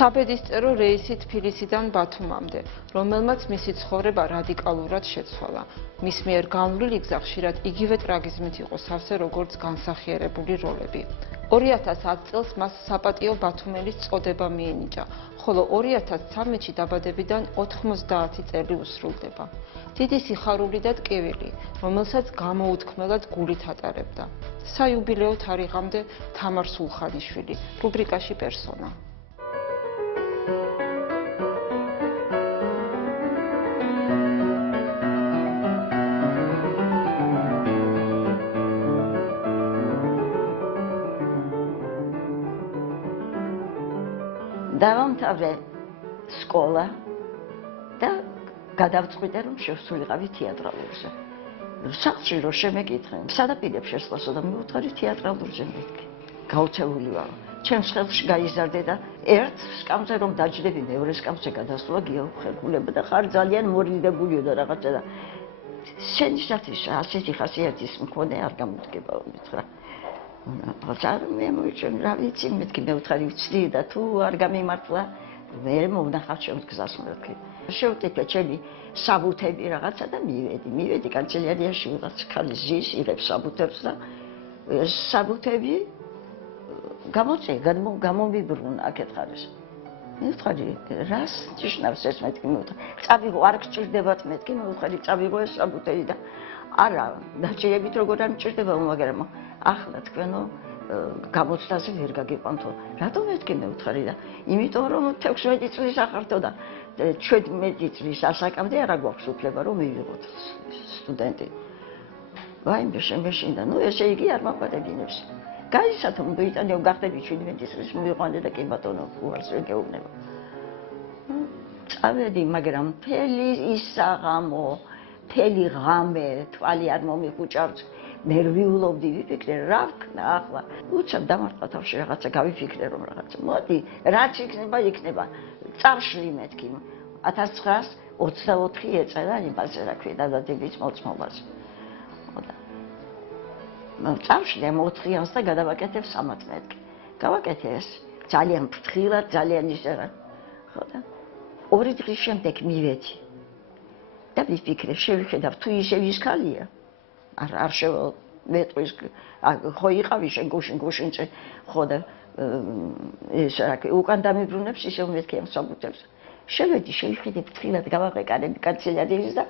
საბედისწერო რეისი თბილისიდან ბათუმამდე, რომელმაც მისი ცხოვრება რადიკალურად შეცვალა. მის მიერ განვლილ გზა ხშირად იგივე ტრაგიზმით იყო სავსე, როგორც განსახიერებული როლები. 2010 წელს მას საპატიო ბათუმელის წოდება მიენიჭა, ხოლო 2013-ში დაბადებიდან 90 წელი უსრულდება. დიდი სიხარული და ტკივილი, რომელსაც გამოუთქმელად გულით ატარებდა. საიუბილეო თარიღამდე თამარ სულხანიშვილი, რუბრიკაში პერსონა. დავამთავრე სკოლა და გადავწყვიტე, რომ შევსულიყავი თეატრალურზე. სახლში რო შემეკითხენ, სადაპირებ შესვლასო და მივუთხარი თეატრალურზე მეთქი. გაუჩეული ვარ. ჩემს ხელში გაიზარდე და ერთ სკამზე რომ დაჯდები, მეორე სკამზე გადასვლა გიაუხერხულება და ხარ ძალიან მორილდებულიო და რაღაცა და შენისათვის ასეთი ხასიათის მქონე არ გამოდგება მითხრა. აღარ მე მოიჩენ რა ვიცი მეთქი მე ვთხარი ვცდი და თუ არ გამიმართლა მე მომნახავ ჩემს გზას მეთქი შევტიფე ჩემი საბუთები რაღაცა და მივედი კანცელარიაში ვიღაც ხალი ზის იღებს საბუთებს და ეს საბუთები გამომიბრუნა აქეთ ხარეს მე ვთხარი რას ნიშნავს ეს მეთქი მე ვთხარი წავიღო არ გჭირდებათ მეთქი მე ვთხარი წავიღო ეს საბუთები და არა დაჭირებით როგორ არ მჭირდება მაგრამ ახლა თქვენო გამოცდაზე ვერ გაგიყვანთო. რატომ მეთქი მე ვთხარი და იმიტომ რომ 16 წლის ახართო და 17 წლის ასაკამდე არა გვაქვს უფლება რომ მივიღოთ სტუდენტი. ვაიმე შემეშინდა, ნუ ესე იგი არ მაყვადებინებს. გაიცათო ბრიტანიო გახდები 17 წლის მივიყვანე და კი ბატონო უარს ვერ გეუბნება. წავედი, მაგრამ მთელი ის საღამო, მთელი ღამე თვალი არ მომიხუჭავს. ნერვიულობდი ვიფიქრე რა ვქნა ახლა უცებ დამარტყა თავში რაღაცა გავიფიქრე რომ რაღაცა მოდი რაც იქნება წავშლი მეთქი 1924 ეწევა იმაზე რა ქვია დადადების მოწმობაზე წავშლი 4-იანს და გადავაკეთებ 3 მეთქი გავაკეთე ეს ძალიან ფრთხილად ძალიან ისე რა ხო და 2 დღის შემდეგ მივედი და ვიფიქრე შევიხედავ თუ ისევ ის ხალია არ შევა მეტყვის ხო იყავი შენ გუშინ ხო და ეს რა უკან დამიბრუნებს ისევ მეთქი ამ საბუთებს შევედი შევიხედე ფრთხილად გავაყეკანები კანცელარიის და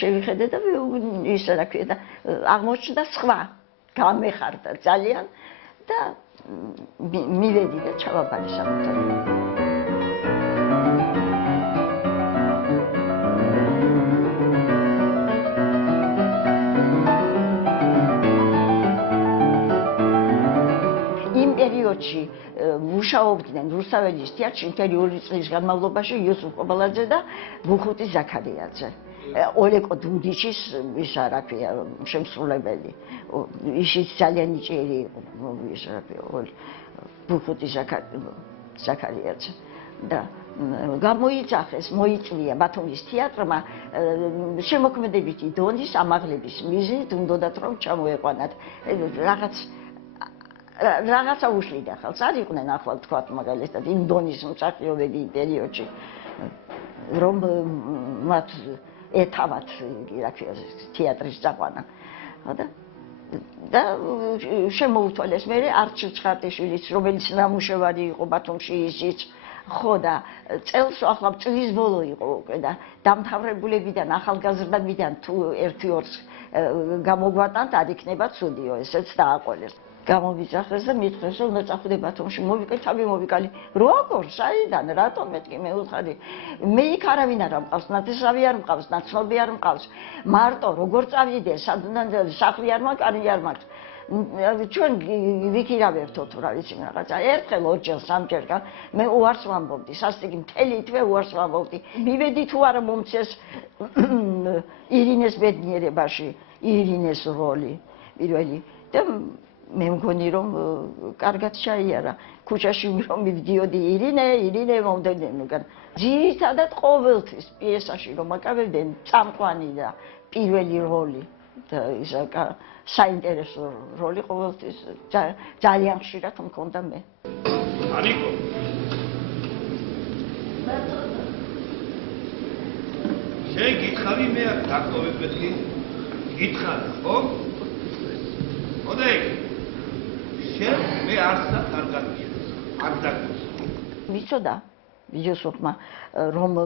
შევიხედე და ის რა ქვია და აღმოჩნდა სხვა გამეხარდა ძალიან და მივედი და ჩავაბარე საბუთები პერიოდში მუშაობდნენ რუსთაველის თეატრში მთელი 2 წლის განმავლობაში იოსებ ყობალაძე და ბუხუტი ზაქარიაძე. ოლეკო დუდიჩის ის რა ქვია შემსრულებელი. ისიც ძალიან იჭიერი იყო ის რა ქვია ბუხუტი ზაქარიაძე. და გამოიძახეს, მოიწვია ბათუმის თეატრმა შემოქმედებითი დონის ამაღლების მიზნით უნდათ რომ ჩამოეყვანათ რაღაცა უშლიდა ხალხს არ იყვნენ ახლა თქვათ მაგალითად იმ დონის მსახიობები პერიოდში რომ მათ ეთავათ რა ქვია თეატრის წაყვანა და შემოუთვალეს მე არჩილ ჩხარტიშვილიც რომელიც ნამუშევარი იყო ბათუმში ისიც ხო და წელს ახლა წლის ბოლო იყო უკვე და დამთავრებულებიდან ახალგაზრდებიდან თუ 1-2 გამოგვატანთ არ იქნება ცუდიო ესეც დააყოლეს გამოვიძახეს და მითხრეს რომ უნდა წახვიდე ბათუმში მოვიკე თავი მოვიკალი როგორ საიდან რატომ მეთქი მე ვთხარი მე იქ არავინ არ მყავს ნათესავი არ მყავს ნაცნობი არ მყავს მარტო როგორ წავიდე სახლი არ მაქვს კარი არ მაქვს ჩვენ ვიქირავებთო თუ რა ვიცი რაღაცა ერთხელ ორჯერ სამჯერ მე უარს ვამბობდი სასტიკი მთელი თვე უარს ვამბობდი მივედი თუ არა მომწეს ირინეს ბედნიერებაში ირინეს როლი პირველი და მე მგონი რომ კარგად შეიარა ქუჩაში რომ მივდიოდი ირინე მომდენგან ძირითადად ყოველთვის პიესაში რომ აკავებდნენ წამყვანი და პირველი როლი და ის საინტერესო როლი ყოველთვის ძალიან ხშირად მქონდა მე ანიკო შენ გითხარი მე აქ დაკოვებ მეთქი გითხარი ხო? მოდი შენ მე არსად არ გაგიშვა არ დაგიშვა ვიცოდა ვიჯოსოფმა რომ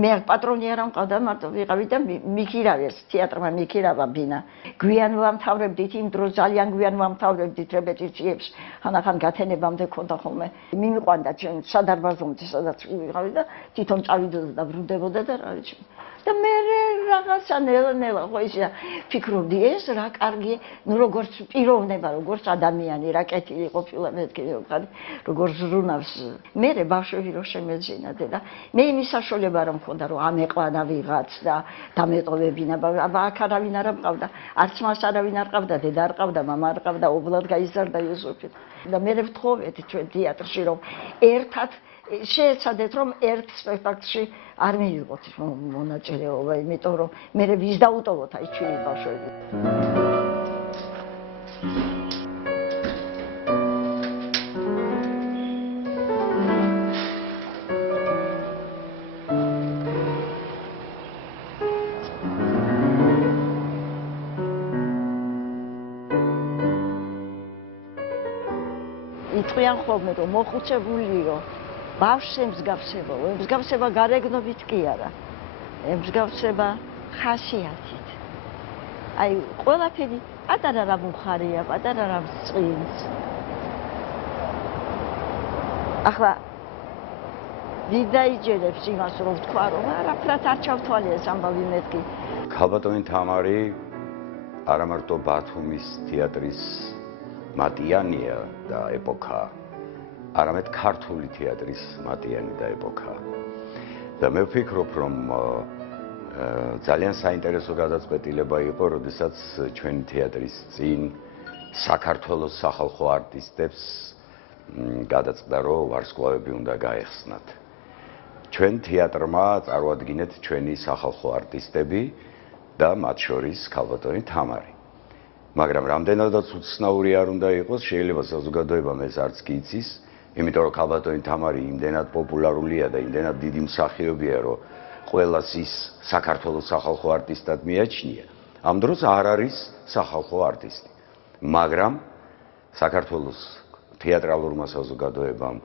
მე პატრონი არ მყავდა მარტო ვიყავი და მიქირავეს თეატრმა მიქირავა ბინა გვიან ვამთავრებდით იმ დროს ძალიან გვიან ვამთავრებდით რეპეტიციებს ხანახან გათენებამდე ქონდა ხოლმე მიმიყვანდა ჩვენ სადარბაზომდე სადაც ვიყავი და თვითონ წავიდოდა და ბრუნდებოდა და რა ვიცი და მე რაღაცა ნელა ხო ისე ფიქრობდი ეს რა კარგი ნუ როგორც პიროვნება როგორც ადამიანი რა კეთილი ყოფილა მეთქი როგორც ზრუნავს მე ბავშვები რო შემეძინა და მე იმის საშუალება არ მქონდა რომ ამეყვანა ვიღაც და დამეტოვებინა აბა აქ არავინ არ მყავდა არც მას არავინ არ ყავდა დედა არ ყავდა მამა არ ყავდა ობლად გაიზარდა იოსოფი და მე ვთხოვეთ ჩვენ თეატრში რომ ერთად შეეცადეთ რომ ერთ სპექტაკლში არ მიიღოთ მონაწილეობა იმიტომ რომ მე ვის დაუტოვოთ აი ჩვენი ბავშვები იტყვიან ხოლმე რომ მოხუცებულიო ბავშვს მსგავსება, მსგავსება გარეგნობით კი არა, მსგავსება ხასიათით. აი, ყველაფერი პატარა რამ უხარია, პატარა რამ წვინს. ახლა ვიდაიჯერებს იმას რომ თქვა რომ არაფრად არ ჩავთვალე ეს ამბავი მეთქი. ქალბატონი თამარი არა მარტო ბათუმის თეატრის მატიანია და ეპოქა არამედ ქართული თეატრის მატიანი და ეპოქა. და მე ვფიქრობ, რომ ძალიან საინტერესო გადაწყვეტილება იყო, როდესაც ჩვენი თეატრის წინ საქართველოს სახალხო არტისტებს გადაწყდა, რომ ვარსკვლავები უნდა გაეხსნათ. ჩვენ თეატრმა წარმოადგინეთ ჩვენი სახალხო არტისტები და მათ შორის ქალბატონი თამარი. მაგრამ რამდენადაც უცნაური არ უნდა იყოს, შეიძლება საზოგადოებამ ეს არც კი იცის. იმიტომ რომ ქალბატონი თამარი იმდენად პოპულარულია და იმდენად დიდი მსახიობია, რომ ყველას ის საქართველოს სახალხო არტისტად მიაჩნია. ამ დროს არ არის სახალხო არტისტი. მაგრამ საქართველოს თეატრალურმა საზოგადოებამ,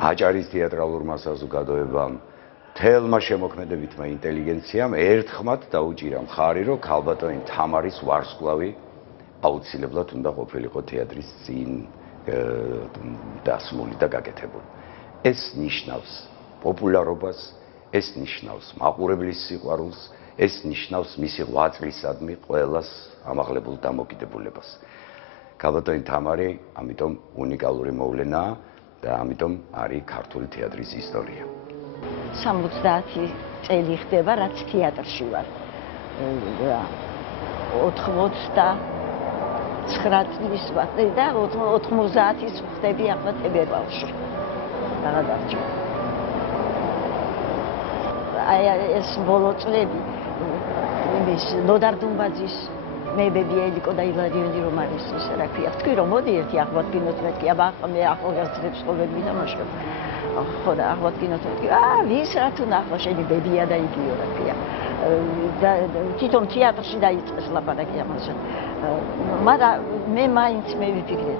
აჭარის თეატრალურმა საზოგადოებამ, თელმა შემოქმედებითმა ინტელიგენციამ ერთხმად დაუჭირა მხარი, რომ ქალბატონი თამარის ვარსკვლავი აუცილებლად უნდა ყოფილიყო თეატრის წინ დასმული და გაკეთებული. ეს ნიშნავს პოპულარობას, ეს ნიშნავს მაყურებლის სიყვარულს, ეს ნიშნავს მისი ღვაწლისადმი ყველას ამაღლებულ დამოკიდებულებას. ქალბატონი თამარი ამიტომ უნიკალური მოვლენაა და ამიტომ არის ქართული თეატრის ისტორია. 70 წელი ხდება, რაც თეატრში ვარ. 99 წლის ვარ და 90-ის ხდები ახლა თებერვალში. რა დარჩა. აი ეს ბოლო წლები იმის ნოდარ დუმბაძის მეებები ელიკო და ილარიონი რომ არის ეს რა ქვია. თქვი რომ მოდი ერთი აღვადგინოთ მეთქი, აბა მე ახალგაზრდებს ყოველ ვითამაშებ. ხო და აღვადგინოთ მეთქი. ვის რა თუ ნახვა შენი ბებია და იგიო რა ქვია. და თვითონ თეატრში დაიწყეს ლაპარაკი ამაზე. მაგრამ მე მაინც მევიფიქრე,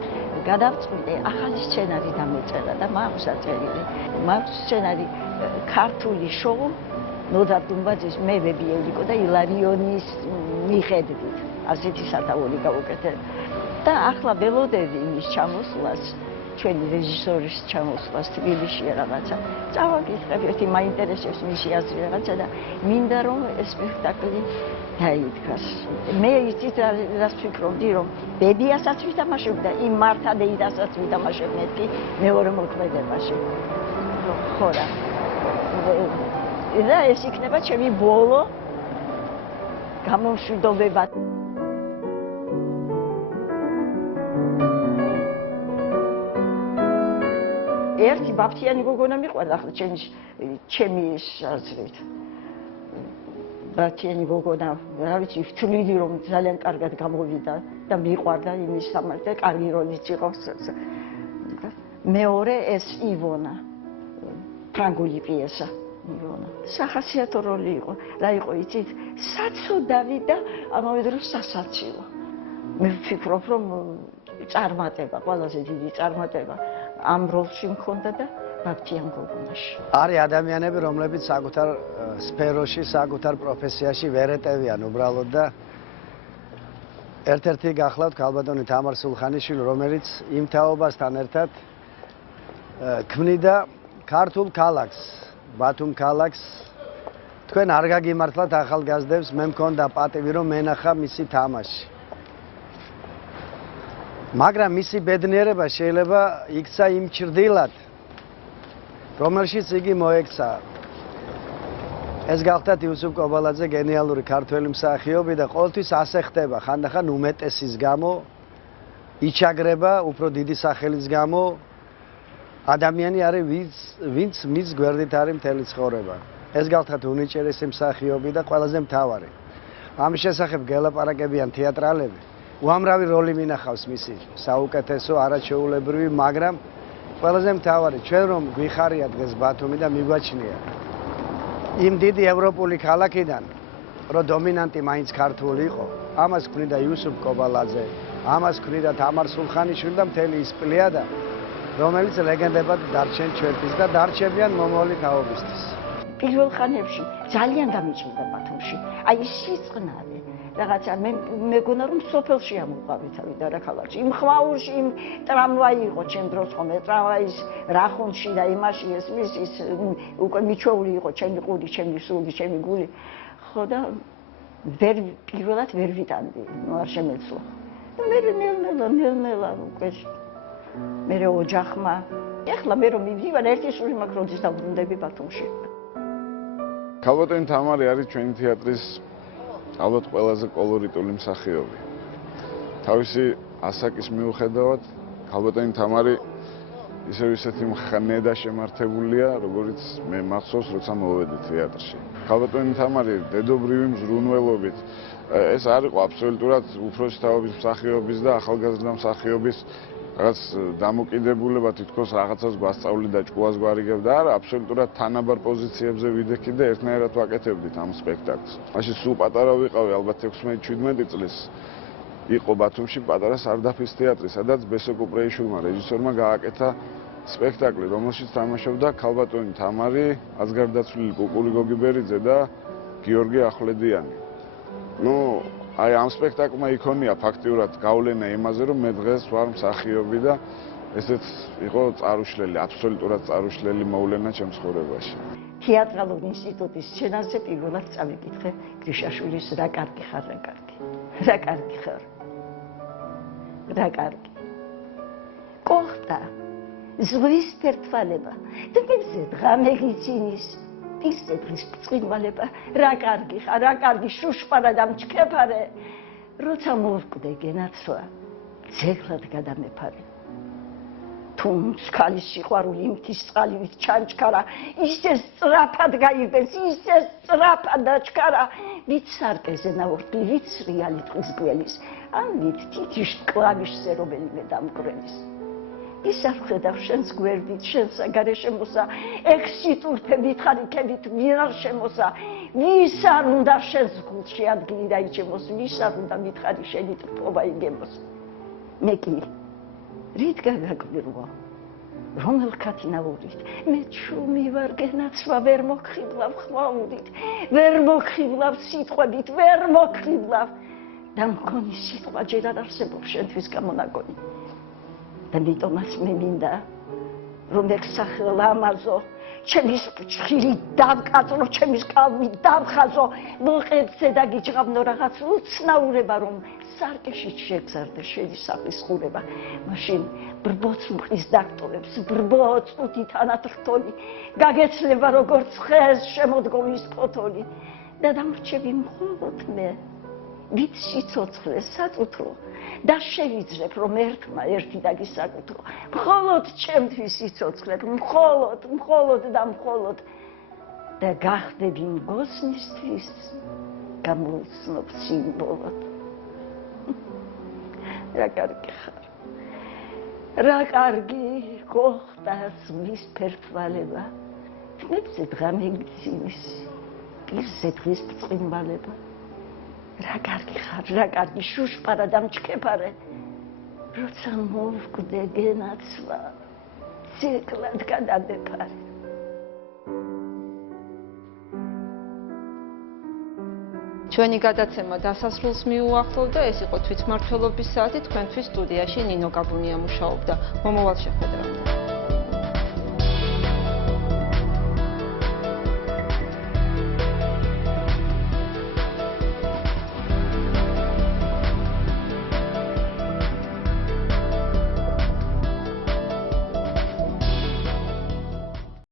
გადავწყვიტე ახალი სცენარი დამეწერა და მაქვს დაწერილი. მაქვს სცენარი ქართული შოუ ნოდარ დუმბაძის მეებები ელიკო და ილარიონის მიხედვით. ასეთი სათაური გავუკეთე. და ახლა ველოდები იმის ჩამოსვლას, ჩვენი რეჟისორის ჩამოსვლას თბილისში რაღაცა. წავაგიხებ, ერთი მაინტერესებს მისი აზრი რაღაცა და მინდა რომ ეს სპექტაკლი დაიდგას. მე იცით რას ვფიქრობდი, რომ ბებიასაც ვითამაშებ და იმ მართა დეიდასაც ვითამაშებ მეთქი მეორე მოქმედებაში. ხო რა. და ეს იქნება ჩემი ბოლო გამომშვიდობება. ერთი ბაფთიანი გოგონა მიყვარდა ახლა ჩემი აზრით. ბაფთიანი გოგონა, რა ვიცი, ვთვლილი რომ ძალიან კარგად გამოვიდა და მიყვარდა იმის სამართ და კარგი როლიც იყო. მეორე ეს ივონა, ფრანგული პიესა. ივონა. სახასიათო როლი იყო. რა იყო იცით? საცოდავი და ამავე დროს სასაცილო. მე ვფიქრობ, რომ წარმატება, ყველაზე დიდი წარმატება ამ როლში მქონდა და ბაქთიან გოგონაში. არის ადამიანები, რომლებიც საკუთარ სფეროში, საკუთარ პროფესიაში ვერ ეტევიან უბრალოდ და ერთ-ერთი გახლავთ ქალბატონი თამარ სულხანიშვილი, რომელიც იმ თაობასთან ერთად ქმნიდა ქართულ ქალაქს, ბათუმ ქალაქს. თქვენ არ გაგიმართლათ ახალგაზრდებს, მე მქონდა პატივი რომ მენახა მისი თამაში. მაგრამ მისი ბედნიერება შეიძლება იქცა იმ ჩრდილად, რომელშიც იგი მოექცა. ეს გახლავთ იუსუფ კობალაძე გენიალური ქართველი მსახიობი და ყოველთვის ასე ხდება, ხანდახან უმეტესის გამო, იჩაგრება უფრო დიდი სახელის გამო, ადამიანი არის ვინც მის გვერდით არის მთელი ცხოვრება. ეს გახლავთ უნიჭერესი მსახიობი და ყველაზე მთავარი. ამის შესახებ გელაპარაკებიან თეატრალები. უამრავი როლი მინახავს მისი საუკეთესო, არაჩვეულებრივი, მაგრამ ყველაზე მთავარი ჩვენ რომ გვიხარია დღეს ბათუმი და მიგვაჩნია იმ დიდი ევროპული ქალაქიდან, რომ დომინანტი მაინც ქართული იყო, ამას ქმნიდა იუსუფ კობალაძე, ამას ქმნიდა თამარ სულხანიშვილი და მთელი ის პლიადა, რომელიც ლეგენდებად დარჩენ ჩვენთვის და დარჩებიან მომავალი თაობისთვის. პირველ ხანებში ძალიან დამიჭირდა ბათუმში. აი სიწყნარე რაღაცა მე მეგონა რომ სოფელში ამოყვავით ავიდა რა ქალაქში. იმ ხმაურში იმ ტრამვაი იყო ჩემ დროს ხომ ტრამვაის რახონში და იმაში ეს ის უკვე მიჩვეული იყო ჩემი ყური, ჩემი სული, ჩემი გული. ხო და ვერ პირველად ვერ ვიტანდი, ნუ არ შემეცლა. მე ნელ-ნელა უკვე მე ოჯახმა. ეხლა მე რომ მივიდივარ ერთი სული მაქვს როდის დავბრუნდები ბათუმში. ქალბატონი თამარი არის ჩვენი თეატრის ალბათ ყველაზე კოლორიტული მსახიობი. თავისი ასაკის მიუხედავად, ქალბატონი თამარი ისეთი მხნე და შემართებულია, როგორც მე მახსოვს, როცა მოვედი თეატრში. ქალბატონი თამარი დედობრივი მზრუნველობით, ეს არ იყო აბსოლუტურად უფროსი თაობის მსახიობის და ახალგაზრდა მსახიობის რაღაც დამოკიდებულება თითქოს რაღაცას გვასწავლი და ჭკუას გვარიგებდა, არა, აბსოლუტურად თანაბარ პოზიციებზე ვიდექი და ერთნაირად ვაკეთებდით ამ სპექტაკლს. მაშინ სულ პატარა ვიყავი, ალბათ 16-17 წლის. იყო ბათუმში პატარა სარდაფის თეატრი, სადაც ბესო კუპრეიშვილმა რეჟისორმა გააკეთა სპექტაკლი, რომელშიც თამაშობდა ქალბატონი თამარი, აზგარდაცვლილი კუკული გოგიბერიძე და გიორგი ახვლედიანი. ნუ აი ამ სპექტაკლმა იქონია ფაქტიურად გავლენა იმაზე, რომ მე დღეს ვარ მსახიობი და ესეც იყო წარუშლელი, აბსოლუტურად წარუშლელი მოვლენა ჩემ ცხოვრებაში. თეატრალურ ინსტიტუტის შენაზე პირველად წავიკითხე გრიშაშვილის რა კარგი ხარ, რა კარგი. რა კარგი ხარ. რა კარგი. კოხტა ზღვის ფერთვალება და მებზე დღამეგიცინის ისე დღის წყინვალება რა კარგი ხარ, რა კარგი შუშპარა და მჩქეფარე. როცა მოვკვდე გენაცვლა, ძეგლად გადამეფარე. თუ მსქალის სიყვარული მთის წყალივით ჩანჩქარა, ისე სწრაფად გაიგდეს, ისე სწრაფად დაჩქარა, ვით სარკეზე ნაორთლი, ვით სრიალი ტყის გველის, ან ვით თითის კლავიშზე რომელიმე დამკვრელის. ის არ ხედავ შენს გვერდით, შენს საგარეშემოსა, ექსიტურთებით ხარიქებით ვირარ შემოსა, ვის არ უნდა შენს გულში ადგილი დაიჩემოს, ვის არ უნდა მითხარი შენი ტრფობა იგებოს. მე კი რით გაგაკვირვა, რომელ ქათინაურით, მე ჩუმი ვარ გენაცვა, ვერ მოგხიბლავ ხმაურით, ვერ მოგხიბლავ სიტყვებით, ვერ მოგხიბლავ და მგონი სიტყვა ჯერ არ არსებობს შენთვის გამონაგონი. და მიტომაც მე მინდა რომ ეგსახელ ამაზო ჩემის ფჩხილი დავკაწრო, ჩემის კალმი დავხაზო, მოყებზე და გიჭღაბნო რაღაც უცნაურება, რომ სარკეში შეგზარდე შენი სახლის ხურება. მაშინ ბრბოც მყრის დაქტორებს, ბრბოც უთით ანათრთოლი, გაგეცლება როგორც ხეს შემოდგომის ფოთოლი და დამრჩები მხოლოდ მე, ვით სიცოცხლე საწუთრო და შევიძრებ რომ ერთმა ერთი დაგისაკუთრო. მხოლოდ ჩემთვის სიცოცხლე, მხოლოდ და გახდები მგოსნისთვის გამოვცნობ სიმბოლოდ. რა კარგი ხარ. რა კარგი გოხდა ზღვის ფერთვალება. მეთქმებზე დღამეგცინის პირზე დღის ბრწყინვალება. რა კარგი ხარ, რა კარგი შუშპარა და მჩქეფარე. როცა მოვკვდე გენაცვა, ციკლად გადადეფარე. ჩვენი გადაცემა დასასრულს მიუახლოვდა, ეს იყო თვითმმართველობის საათი, თქვენთვის სტუდიაში ნინო გაბუნია მუშაობდა. მომავალ შეხვედრამდე.